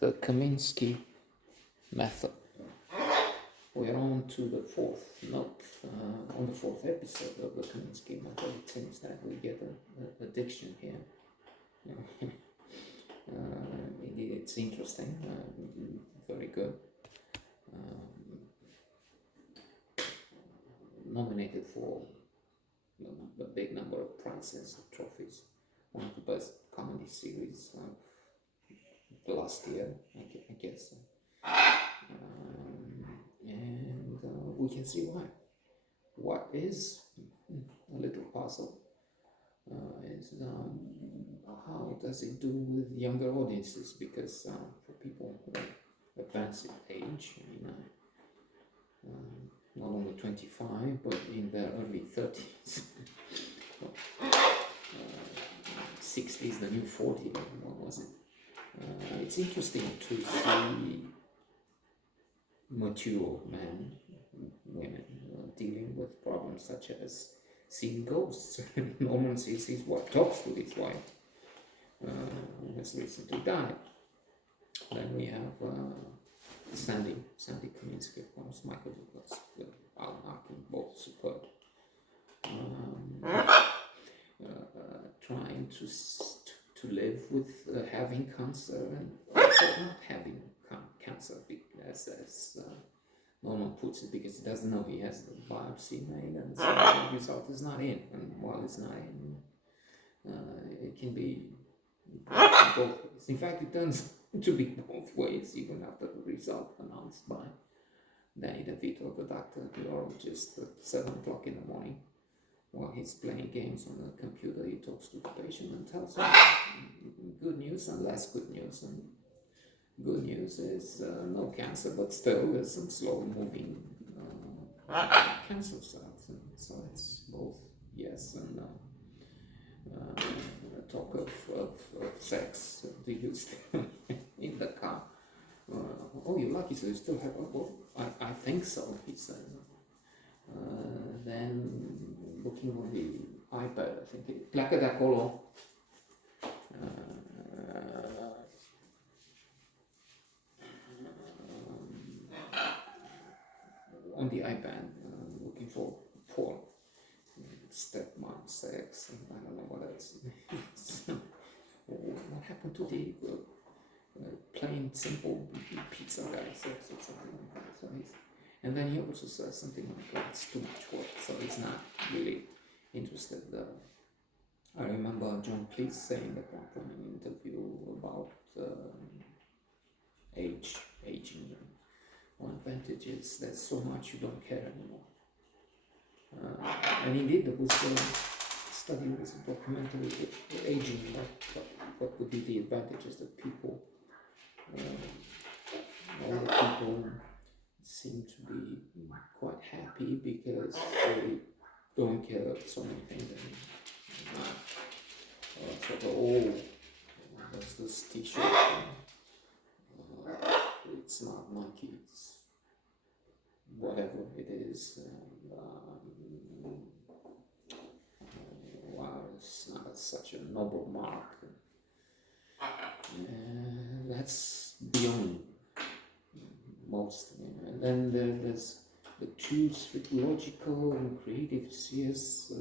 the Kominsky Method. We're on to the fourth note, on the fourth episode of the Kominsky Method. It seems that we get a diction here. It's interesting, very good. Nominated for a big number of prizes, trophies. One of the best comedy series of the last year, I guess. And we can see why. What is a little puzzle is how does it do with younger audiences? Because for people who advance in age, not only 25, but in their early 30s, 60s, the new 40, what was it? It's interesting to see mature men, women dealing with problems such as seeing ghosts. Norman says his wife talks to his wife, who has recently died. Then we have Sandy Kominsky, of course, Michael Douglas, Alan Arkin, both superb. Trying to live with having cancer and also not having cancer, as Norman puts it, because he doesn't know he has the biopsy made and so the result is not in. And while it's not in, it can be both ways. In fact, it turns to be both ways, even after the result announced by Danny DeVito, the doctor, the urologist, at 7 o'clock in the morning. While he's playing games on the computer, he talks to the patient and tells him good news and less good news. And good news is no cancer, but still there's some slow-moving cancer cells. And so it's both yes and no. Talk of sex. Do you still in the car? Oh, you're lucky, so you still have. Well, I think so, he said. Then looking on the iPad, I think Placa da Colo. On the iPad, looking for porn, stepmom sex, and I don't know what else. What happened to the plain simple pizza guy sex or something like that? So and then he also says something like it's too much work, so he's not really interested. I remember John Cleese saying at one point in an interview about aging. One advantage is there's so much you don't care anymore. And indeed, there was a study, was a documentary with aging, what would be the advantages that people, all the people seem to be quite happy because they don't care about so many things anymore. There's this t-shirt, it's not Nike, it's whatever it is, it's not such a noble mark. That's beyond most, and then there's the two logical and creative CS.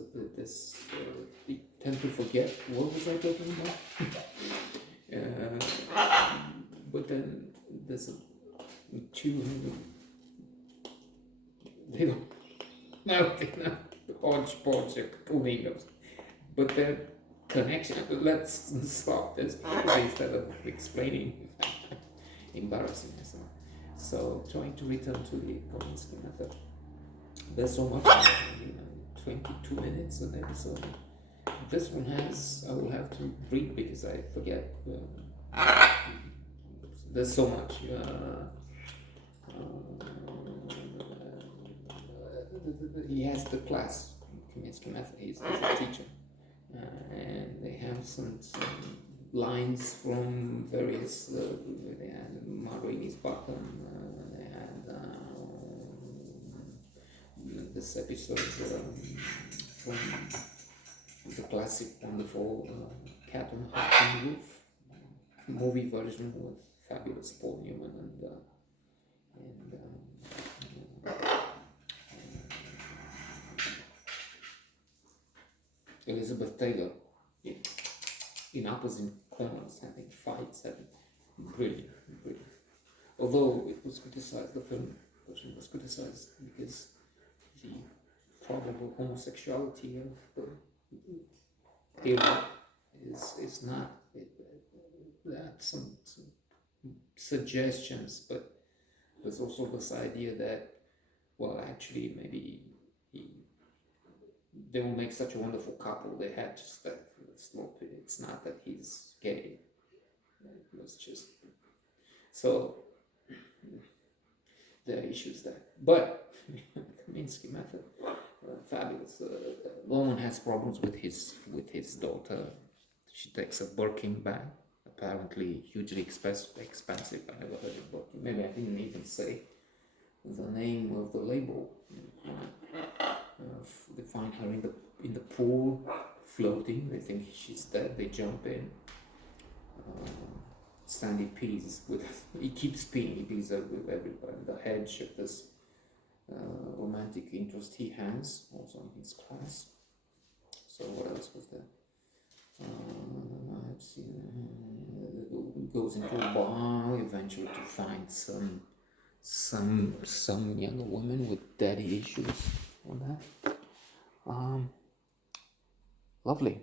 They tend to forget what was I talking about. But then there's a two. They don't. No, hodgepodge pulling of, but the connection. Let's stop this instead of explaining. Embarrassing myself. So trying to return to the Kominsky Method. There's so much, 22 minutes an episode. This one has, I will have to read because I forget. There's so much. He has the class, Kominsky Method, he's a teacher. And they have some lines from various, they had Marini's Bottom, they had this episode from the classic, wonderful Cat on the Roof movie version with fabulous Paul Newman and Elizabeth Taylor in opposite corners, having fights, having brilliant. Although it was criticized, the film version was criticized because the probable homosexuality of the era is not that some suggestions, but there's also this idea that, well, actually maybe they will make such a wonderful couple. They had just that slope. It's not that he's gay. It was just so there are issues there. But Kominsky Method, fabulous. Loman has problems with his daughter. She takes a Birkin bag, apparently hugely expensive. I never heard of Birkin. Maybe I didn't even say the name of the label. They find her in the pool, floating. They think she's dead. They jump in. Sandy pees with. He keeps peeing. He pees with everybody. The hedge of this romantic interest he has, also in his class. So what else was there? I've seen. Goes into a bar eventually to find some younger woman with daddy issues on that. Lovely.